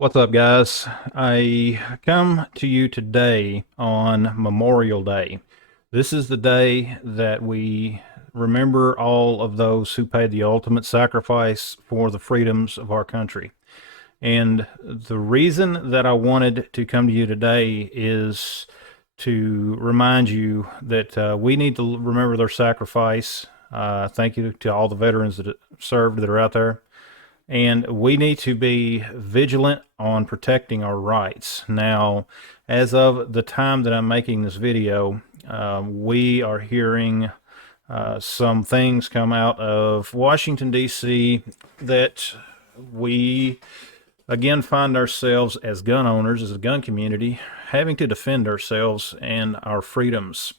What's up, guys? I come to you today on Memorial Day. This is the day that we remember all of those who paid the ultimate sacrifice for the freedoms of our country. And the reason that I wanted to come to you today is to remind you that we need to remember their sacrifice. Thank you to all the veterans that served that are out there. And we need to be vigilant on protecting our rights. Now, as of the time that I'm making this video, we are hearing some things come out of Washington, D.C. that we again find ourselves as gun owners, as a gun community, having to defend ourselves and our freedoms.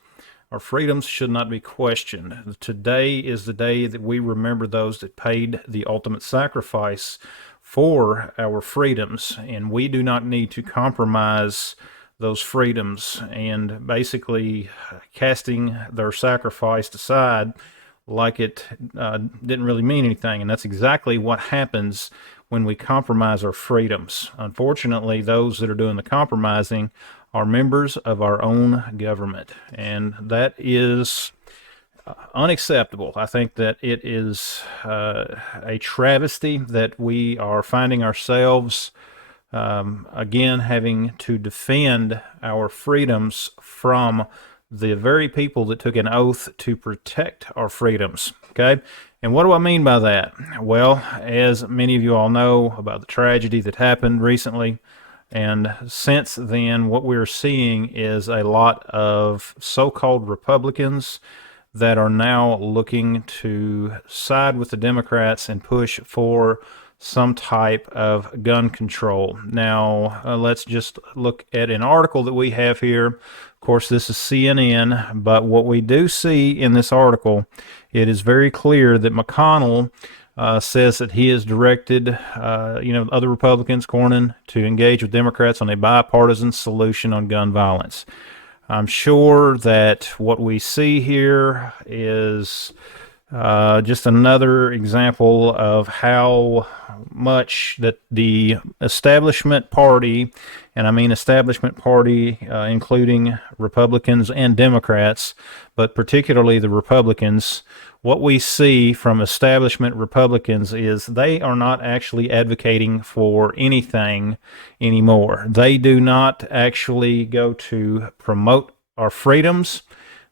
Our freedoms should not be questioned. Today is the day that we remember those that paid the ultimate sacrifice for our freedoms, and we do not need to compromise those freedoms and basically casting their sacrifice aside like it didn't really mean anything. And that's exactly what happens when we compromise our freedoms. Unfortunately, those that are doing the compromising are members of our own government, and that is unacceptable. I think that it is a travesty that we are finding ourselves again having to defend our freedoms from the very people that took an oath to protect our freedoms. Okay. And what do I mean by that? Well, as many of you all know about the tragedy that happened recently, and since then, what we're seeing is a lot of so-called Republicans that are now looking to side with the Democrats and push for some type of gun control. Now, let's just look at an article that we have here. Of course, this is CNN, but what we do see in this article, it is very clear that McConnell says that he has directed, other Republicans, Cornyn, to engage with Democrats on a bipartisan solution on gun violence. I'm sure that what we see here is just another example of how much that the establishment party, and I mean establishment party including Republicans and Democrats, but particularly the Republicans, what we see from establishment Republicans is they are not actually advocating for anything anymore. They do not actually go to promote our freedoms.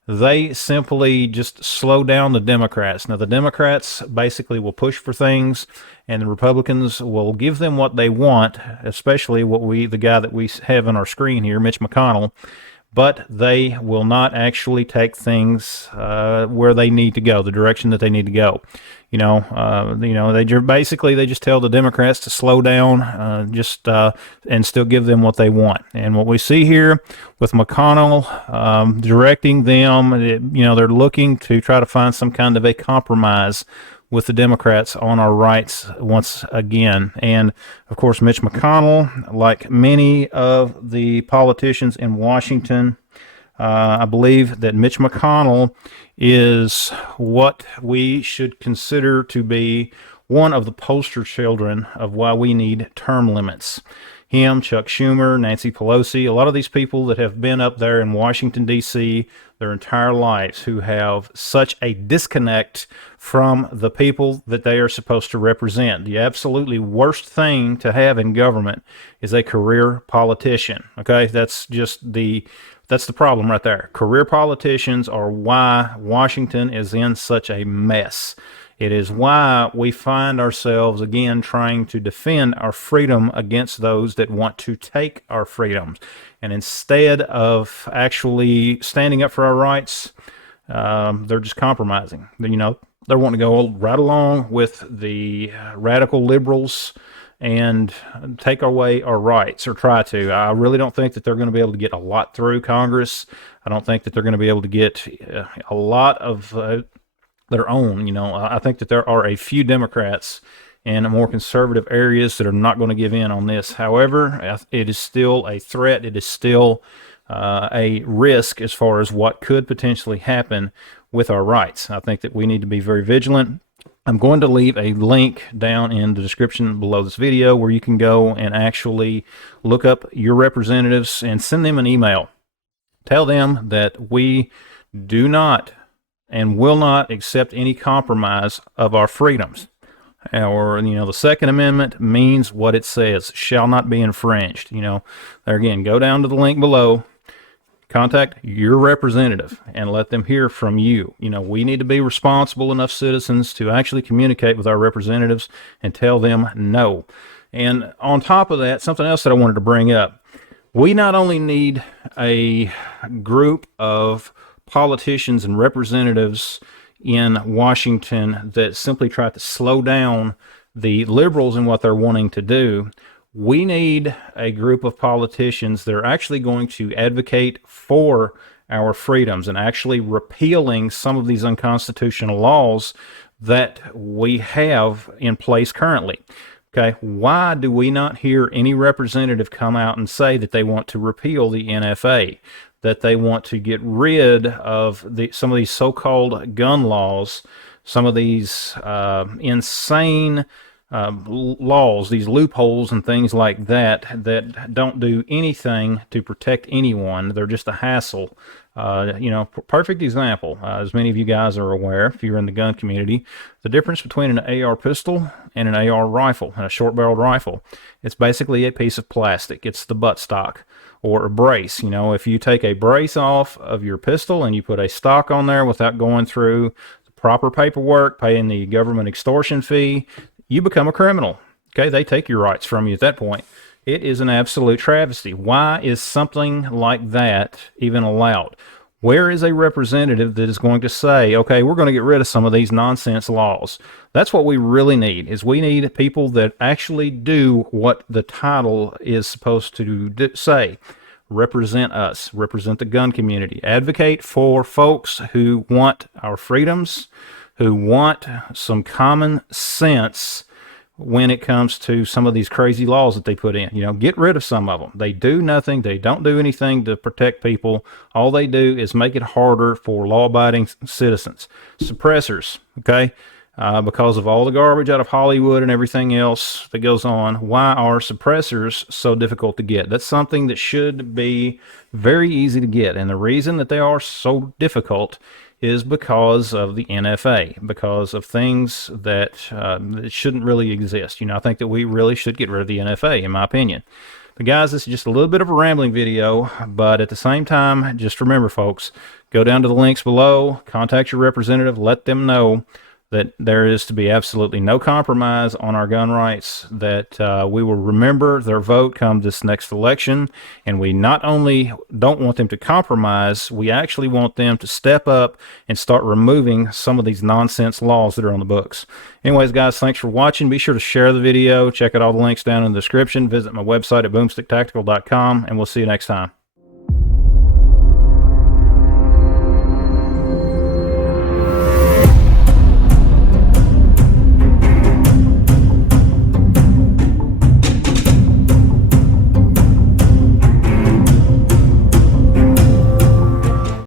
They simply just slow down the Democrats. Now, the Democrats basically will push for things, and the Republicans will give them what they want, especially the guy that we have on our screen here, Mitch McConnell, but they will not actually take things where they need to go, the direction that they need to go. They just tell the Democrats to slow down, and still give them what they want. And what we see here with McConnell directing them, they're looking to try to find some kind of a compromise with the Democrats on our rights once again. And of course, Mitch McConnell, like many of the politicians in Washington, I believe that Mitch McConnell is what we should consider to be one of the poster children of why we need term limits. Him, Chuck Schumer, Nancy Pelosi, a lot of these people that have been up there in Washington, D.C. their entire lives, who have such a disconnect from the people that they are supposed to represent. The absolutely worst thing to have in government is a career politician. Okay, that's the problem right there. Career politicians are why Washington is in such a mess. It is why we find ourselves again trying to defend our freedom against those that want to take our freedoms. And instead of actually standing up for our rights, they're just compromising. They're wanting to go right along with the radical liberals and take away our rights, or try to. I really don't think that they're going to be able to get a lot through Congress. I don't think that they're going to be able to get a lot of their own. I think that there are a few Democrats in more conservative areas that are not going to give in on this. However, it is still a threat. It is still a risk as far as what could potentially happen with our rights. I think that we need to be very vigilant. I'm going to leave a link down in the description below this video where you can go and actually look up your representatives and send them an email. Tell them that we do not and will not accept any compromise of our freedoms. Or, the Second Amendment means what it says, shall not be infringed. There again, go down to the link below, contact your representative and let them hear from you. We need to be responsible enough citizens to actually communicate with our representatives and tell them no. And on top of that, something else that I wanted to bring up. We not only need a group of politicians and representatives in Washington that simply try to slow down the liberals in what they're wanting to do. We need a group of politicians that are actually going to advocate for our freedoms and actually repealing some of these unconstitutional laws that we have in place currently. Okay, why do we not hear any representative come out and say that they want to repeal the NFA, that they want to get rid of some of these so-called gun laws, some of these insane laws, these loopholes and things like that don't do anything to protect anyone. They're just a hassle. Perfect example, as many of you guys are aware, if you're in the gun community, the difference between an AR pistol and an AR rifle, and a short-barreled rifle, it's basically a piece of plastic. It's the buttstock or a brace. If you take a brace off of your pistol and you put a stock on there without going through the proper paperwork, paying the government extortion fee, you become a criminal. Okay, they take your rights from you at that point. It is an absolute travesty. Why is something like that even allowed? Where is a representative that is going to say, okay, we're going to get rid of some of these nonsense laws? That's what we really need, is we need people that actually do what the title is supposed to say. Represent us, represent the gun community, advocate for folks who want our freedoms, who want some common sense when it comes to some of these crazy laws that they put in. Get rid of some of them. They do nothing. They don't do anything to protect people. All they do is make it harder for law-abiding citizens. Suppressors, okay? Because of all the garbage out of Hollywood and everything else that goes on, why are suppressors so difficult to get? That's something that should be very easy to get. And the reason that they are so difficult is because of the NFA, because of things that shouldn't really exist. I think that we really should get rid of the NFA, in my opinion. But guys, this is just a little bit of a rambling video, but at the same time, just remember, folks, go down to the links below, contact your representative, let them know that there is to be absolutely no compromise on our gun rights, that we will remember their vote come this next election, and we not only don't want them to compromise, we actually want them to step up and start removing some of these nonsense laws that are on the books. Anyways, guys, thanks for watching. Be sure to share the video. Check out all the links down in the description. Visit my website at boomsticktactical.com, and we'll see you next time.